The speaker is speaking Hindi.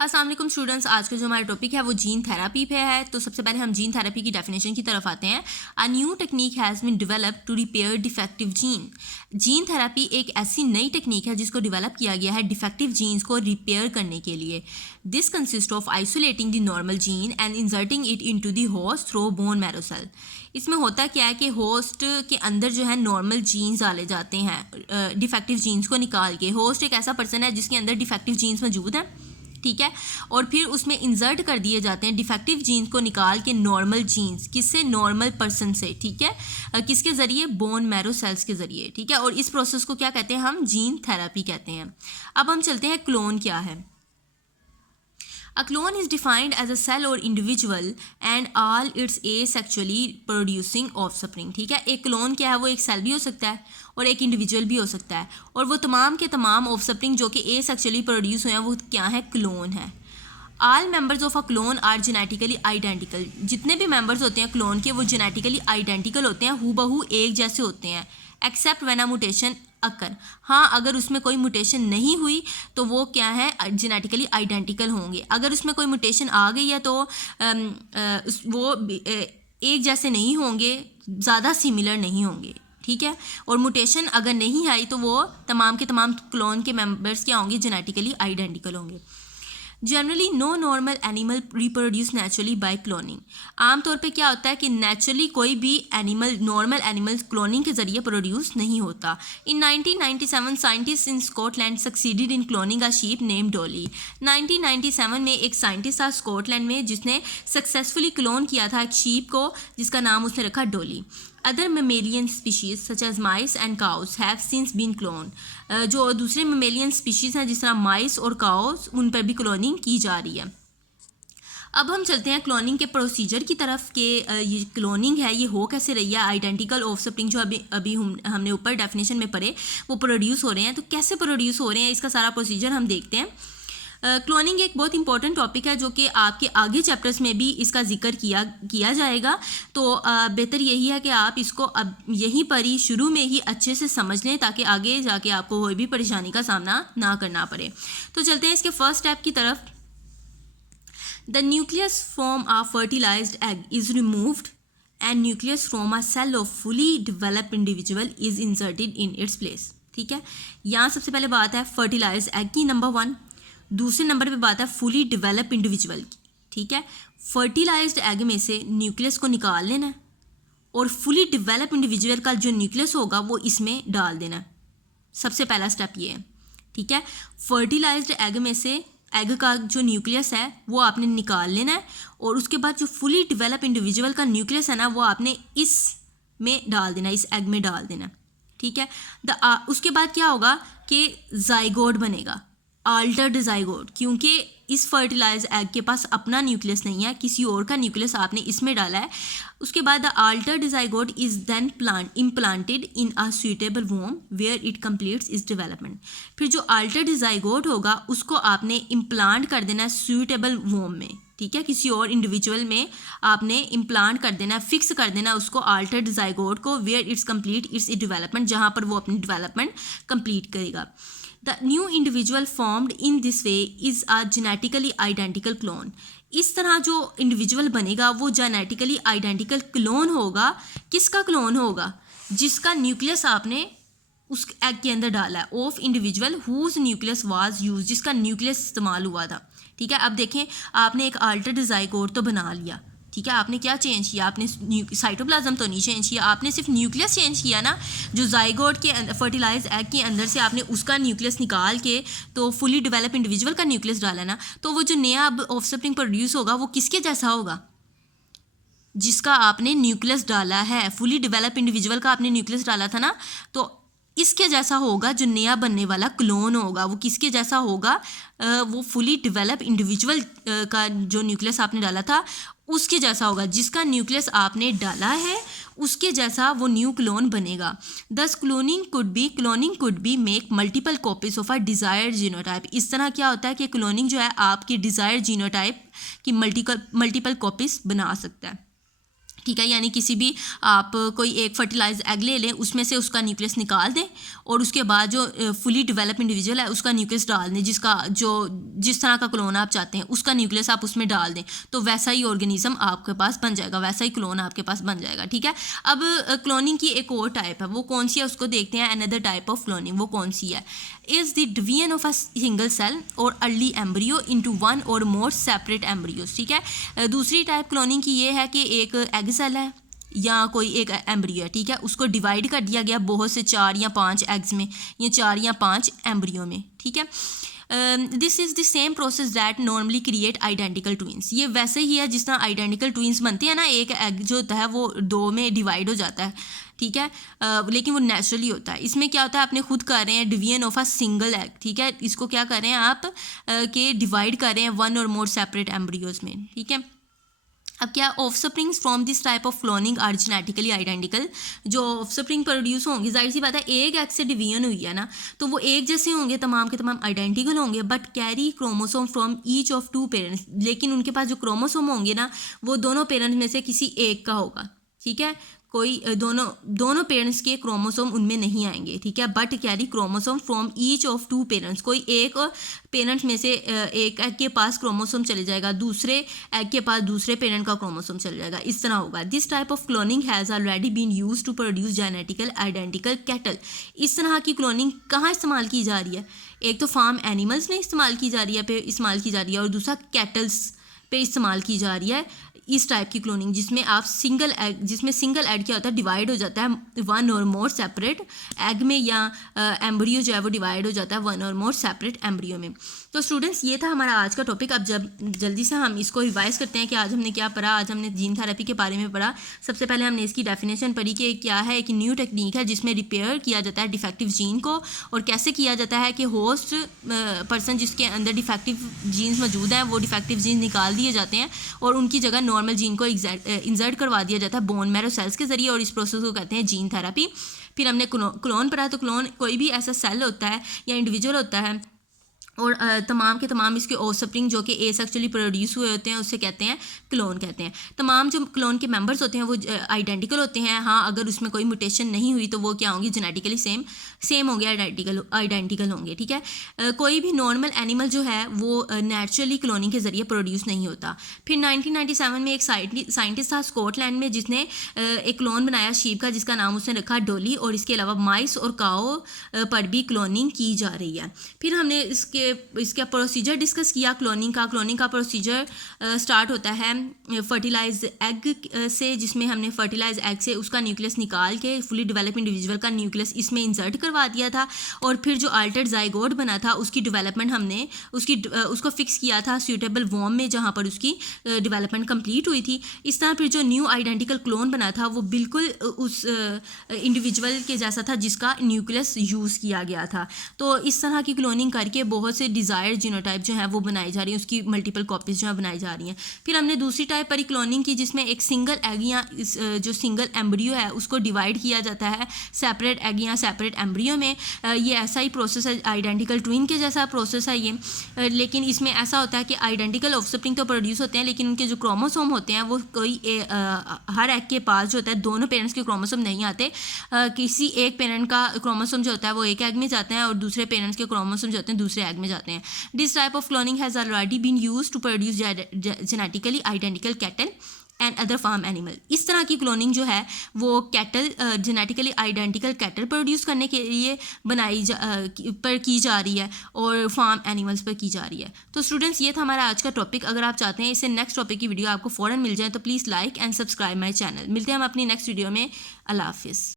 अस्सलाम वालेकुम स्टूडेंट्स, आज का जो हमारा टॉपिक है वो जीन थेरापी पे है। तो सबसे पहले हम जीन थेरापी की डेफिनेशन की तरफ आते हैं। A new technique has been developed to repair defective gene. Gene therapy एक ऐसी नई टेक्निक है जिसको डेवलप किया गया है डिफेक्टिव जीन्स को रिपेयर करने के लिए। This consist of isolating the normal gene and inserting it into the host through bone marrow cell. इसमें होता क्या है कि होस्ट के अंदर जो है नॉर्मल जीन्स डाले जाते हैं, डिफेक्टिव जीन्स को निकाल के। होस्ट एक ऐसा पर्सन है जिसके अंदर डिफेक्टिव जीन्स मौजूद हैं, ठीक है, और फिर उसमें इंसर्ट कर दिए जाते हैं डिफेक्टिव जीन्स को निकाल के नॉर्मल जीन्स। किससे? नॉर्मल पर्सन से, ठीक है। किसके ज़रिए? बोन मैरो सेल्स के ज़रिए, ठीक है। और इस प्रोसेस को क्या कहते हैं? हम जीन थेरापी कहते हैं। अब हम चलते हैं क्लोन क्या है। A clone is defined as a cell or individual and all its asexually producing offspring, ठीक है। एक क्लोन क्या है? वो एक सेल भी हो सकता है और एक इंडिविजुअल भी हो सकता है, और वो तमाम के तमाम ऑफस्प्रिंग जो कि एसेक्सुअली प्रोड्यूस हुए हैं वो क्या है? क्लोन है। All members of a clone are genetically identical. जितने भी मेंबर्स होते हैं क्लोन के वो जेनेटिकली आइडेंटिकल होते हैं, हूबहू एक जैसे होते हैं, except when a mutation occur. हाँ, अगर उसमें कोई म्यूटेशन नहीं हुई तो वो क्या है? जेनेटिकली आइडेंटिकल होंगे। अगर उसमें कोई म्यूटेशन आ गई है तो वो एक जैसे नहीं होंगे, ज़्यादा सिमिलर नहीं होंगे, ठीक है। और म्यूटेशन अगर नहीं आई तो वो तमाम के तमाम क्लोन के मेंबर्स क्या होंगे? जेनेटिकली आइडेंटिकल होंगे। Generally no normal animal reproduce naturally by cloning. आमतौर पे क्या होता है कि नेचुरली कोई भी एनिमल, नॉर्मल एनिमल क्लोनिंग के ज़रिए प्रोड्यूस नहीं होता। इन 1997 scientist in Scotland succeeded in cloning a sheep name Dolly. 1997 में एक साइंटिस्ट था स्कॉटलैंड में जिसने सक्सेसफुली क्लोन किया था एक शीप को, जिसका नाम उसने रखा Dolly. Other mammalian species such as mice and cows have since been clone. जो दूसरे मेमेलियन स्पीशीज़ हैं जिस तरह माइस और काउस, उन पर भी क्लोनिंग की जा रही है। अब हम चलते हैं क्लोनिंग के प्रोसीजर की तरफ के ये क्लोनिंग है ये हो कैसे रही है। आइडेंटिकल ऑफस्प्रिंग जो अभी हमने ऊपर डेफिनेशन में पढ़े वो प्रोड्यूस हो रहे हैं, तो कैसे प्रोड्यूस हो रहे हैं इसका सारा प्रोसीजर हम देखते हैं। क्लोनिंग एक बहुत इंपॉर्टेंट टॉपिक है जो कि आपके आगे चैप्टर्स में भी इसका जिक्र किया जाएगा, तो बेहतर यही है कि आप इसको अब यहीं पर ही शुरू में ही अच्छे से समझ लें ताकि आगे जाके आपको कोई भी परेशानी का सामना ना करना पड़े। तो चलते हैं इसके फर्स्ट स्टेप की तरफ। The nucleus from a fertilized egg is removed and nucleus from a cell of fully developed individual is inserted in its place, ठीक है। यहाँ सबसे पहले बात है फर्टिलाइज्ड एग की, नंबर 1। दूसरे नंबर पे बात है फुली डेवलप इंडिविजुअल की, ठीक है। फर्टिलाइज्ड एग में से न्यूक्लियस को निकाल लेना है और फुली डेवलप इंडिविजुअल का जो न्यूक्लियस होगा वो इसमें डाल देना है। सबसे पहला स्टेप ये है, ठीक है। फर्टिलाइज्ड एग में से एग का जो न्यूक्लियस है वो आपने निकाल लेना है और उसके बाद जो फुली डेवलप इंडिविजुअल का न्यूक्लियस है ना वो आपने इस में डाल देना, इस एग में डाल देना, ठीक है। उसके बाद क्या होगा कि जाइगोट बनेगा, आल्टर्ड जाइगोट, क्योंकि इस फर्टिलाइज एग के पास अपना न्यूक्लियस नहीं है, किसी और का न्यूक्लियस आपने इसमें डाला है। उसके बाद the altered zygote is then implanted in a suitable womb where it completes its development. फिर जो आल्टर्ड जाइगोट होगा उसको आपने इम्प्लांट कर देना है सुइटेबल वोम में, ठीक है। किसी और इंडिविजुअल में आपने इम्प्लांट कर देना, फिक्स कर देना उसको आल्टर्ड जाइगोट को, where it's complete its development, जहाँ पर वो अपनी डेवलपमेंट कंप्लीट करेगा। The new individual formed in this way is a genetically identical clone. इस तरह जो इंडिविजुअल बनेगा वो जेनेटिकली आइडेंटिकल क्लोन होगा। किसका क्लोन होगा? जिसका न्यूक्लियस आपने उस एग के अंदर डाला है, of individual whose nucleus was use, जिसका न्यूक्लियस इस्तेमाल हुआ था, ठीक है। अब देखें, आपने एक अल्टर्ड जाइगोट तो बना लिया, ठीक है। आपने क्या चेंज किया? आपने साइटोप्लाज्म तो नहीं चेंज किया, आपने सिर्फ न्यूक्लियस चेंज किया ना। जो जाइगोट के फर्टिलाइज एग के अंदर से आपने उसका न्यूक्लियस निकाल के तो फुली डेवलप इंडिविजुअल का न्यूक्लियस डाला ना, तो वो जो नया अब ऑफस्प्रिंग प्रोड्यूस होगा वो किसके जैसा होगा? जिसका आपने न्यूक्लियस डाला है, फुली डेवलप इंडिविजुअल का आपने न्यूक्लियस डाला था ना, तो इसके जैसा होगा। जो नया बनने वाला क्लोन होगा वो किसके जैसा होगा? वो फुली डेवलप इंडिविजुअल का जो न्यूक्लियस आपने डाला था उसके जैसा होगा। जिसका न्यूक्लियस आपने डाला है उसके जैसा वो न्यू क्लोन बनेगा। दस cloning could be make multiple copies of a desired genotype. इस तरह क्या होता है कि क्लोनिंग जो है आपकी डिज़ायर्ड जीनोटाइप की मल्टीपल कॉपीज बना सकता है, ठीक है, यानी किसी भी आप कोई एक फर्टिलाइज एग ले लें, उसमें से उसका न्यूक्लियस निकाल दें और उसके बाद जो फुली डेवलप इंडिविजुअल है उसका न्यूक्लियस डाल दें, जिस तरह का क्लोन आप चाहते हैं उसका न्यूक्लियस आप उसमें डाल दें, तो वैसा ही ऑर्गेनिज्म आपके पास बन जाएगा, वैसा ही क्लोन आपके पास बन जाएगा। ठीक है, अब क्लोनिंग की एक और टाइप है, वो कौन सी है उसको देखते हैं। अनदर टाइप ऑफ क्लोनिंग वो कौन सी है? Is the division of a single cell or early embryo into one or more separate embryos. ठीक है, दूसरी टाइप क्लोनिंग की ये है कि एक एग सेल है या कोई एक एम्ब्रियो है, ठीक है, उसको डिवाइड कर दिया गया बहुत से 4 या 5 एग्स में या 4 या 5 एम्ब्रियो में। ठीक है, this is the same process that normally create identical twins. ये वैसे ही है जिस तरह आइडेंटिकल ट्विंस बनते हैं ना, एक एग जो होता है वो 2 में डिवाइड हो जाता है। ठीक है, लेकिन वो नेचुरली होता है। इसमें क्या होता है, आपने खुद कर रहे हैं division of a single egg. ठीक है, इसको क्या कर रहे हैं आप कि डिवाइड कर रहे हैं 1 और मोर सेपरेट एम्ब्रियोज में। ठीक है, अब क्या offsprings from this type of cloning are genetically identical. जो ऑफस्प्रिंग प्रोड्यूस होंगे, जाहिर सी बात है एक एग से डिवीजन हुई है ना, तो वो एक जैसे होंगे, तमाम के तमाम आइडेंटिकल होंगे, but carry chromosome from each of 2 parents. लेकिन उनके पास जो क्रोमोसोम होंगे ना, वो दोनों पेरेंट्स में से किसी एक का होगा। ठीक है, कोई दोनों पेरेंट्स के क्रोमोसोम उनमें नहीं आएंगे। ठीक है, but carry chromosome from each of 2 parents. कोई एक पेरेंट में से एक एग के पास क्रोमोसोम चले जाएगा, दूसरे एग के पास दूसरे पेरेंट का क्रोमोसोम चले जाएगा, इस तरह होगा। This type of cloning has already been use to produce genetical identical cattle. इस तरह की क्लोनिंग कहाँ इस्तेमाल की जा रही है? एक तो फार्म एनिमल्स में इस्तेमाल की जा रही है, और दूसरा कैटल्स पे इस्तेमाल की जा रही है। इस टाइप की क्लोनिंग जिसमें सिंगल एग क्या होता है, डिवाइड हो जाता है 1 और मोर सेपरेट एग में, या एम्ब्रियो जो है वो डिवाइड हो जाता है 1 और मोर सेपरेट एम्ब्रियो में। तो स्टूडेंट्स, ये था हमारा आज का टॉपिक। अब जल्दी से हम इसको रिवाइज करते हैं कि आज हमने क्या पढ़ा। आज हमने जीन थेरेपी के बारे में पढ़ा। सबसे पहले हमने इसकी डेफिनेशन पढ़ी कि क्या है, एक न्यू टेक्निक है जिसमें रिपेयर किया जाता है डिफेक्टिव जीन को। और कैसे किया जाता है कि होस्ट पर्सन जिसके अंदर डिफेक्टिव जीन्स मौजूद हैं, वो डिफेक्टिव जीन्स निकाल दिए जाते हैं और उनकी जगह नॉर्मल जीन को इंसर्ट करवा दिया जाता है बोन मैरो सेल्स के जरिए, और इस प्रोसेस को कहते हैं जीन थेरेपी। फिर हमने क्लोन पढ़ा। तो क्लोन कोई भी ऐसा सेल होता है या इंडिविजुअल होता है, और तमाम के तमाम इसके ऑफस्प्रिंग जो कि एसेक्सुअली प्रोड्यूस हुए होते हैं, उससे कहते हैं क्लोन कहते हैं। तमाम जो क्लोन के मेंबर्स होते हैं वो आइडेंटिकल होते हैं। हाँ, अगर उसमें कोई म्यूटेशन नहीं हुई तो वो क्या होंगे, जेनेटिकली सेम होंगे, आइडेंटिकल होंगे। ठीक है, कोई भी नॉर्मल एनिमल जो है वो नेचुरली क्लोनिंग के ज़रिए प्रोड्यूस नहीं होता। फिर 1997 में एक साइंटिस्ट था स्कॉटलैंड में, जिसने एक क्लोन बनाया शीप का, जिसका नाम उसने रखा डोली। और इसके अलावा माइस और काओ पर भी क्लोनिंग की जा रही है। फिर हमने इसका प्रोसीजर डिस्कस किया क्लोनिंग का प्रोसीजर स्टार्ट होता है फर्टिलाइज एग से, जिसमें हमने फर्टिलाइज एग से उसका न्यूक्लियस निकाल के फुली डेवलप इंडिविजुअल का न्यूक्लियस इसमें इंसर्ट करवा दिया था। और फिर जो अल्टर्ड जाइगोट बना था उसकी डेवलपमेंट हमने उसको फिक्स किया था सूटेबल वॉर्म में, जहाँ पर उसकी डेवलपमेंट कंप्लीट हुई थी। इस तरह फिर जो न्यू आइडेंटिकल क्लोन बना था वो बिल्कुल उस इंडिविजुअल के जैसा था जिसका न्यूक्लियस यूज़ किया गया था। तो इस तरह की क्लोनिंग करके बहुत से डिज़ायर्ड जीनोटाइप जो है वो बनाई जा रही है, उसकी मल्टीपल कॉपीज जो है बनाई जा रही हैं। फिर हमने दूसरी टाइप पर क्लोनिंग की, जिसमें एक सिंगल एग या जो सिंगल एम्ब्रियो है उसको डिवाइड किया जाता है सेपरेट एग या सेपरेट एम्ब्रियो में। ये ऐसा ही प्रोसेस है, आइडेंटिकल ट्विन के जैसा प्रोसेस है ये। लेकिन इसमें ऐसा होता है कि आइडेंटिकल ऑफस्प्रिंग तो प्रोड्यूस होते हैं, लेकिन उनके जो क्रोमोसोम होते हैं वो हर एग के पास जो होता है दोनों पेरेंट्स के क्रोमोसोम नहीं आते। किसी एक पेरेंट का क्रोमोसोम जो होता है वो एक एग में जाते हैं और दूसरे पेरेंट्स के क्रोमोसोम जो होते हैं दूसरे एग में जाते हैं। This type of cloning has already been used to produce genetically identical cattle and other farm animal. इस तरह की क्लोनिंग जो है वो cattle genetically identical cattle produce करने के लिए की जा रही है और फार्म एनिमल्स पर की जा रही है। तो स्टूडेंट्स, ये था हमारा आज का टॉपिक। अगर आप चाहते हैं इससे नेक्स्ट टॉपिक की वीडियो आपको फ़ौरन मिल जाए तो please like and subscribe my channel. मिलते हैं हम अपनी नेक्स्ट वीडियो में। अल्लाह हाफिज़।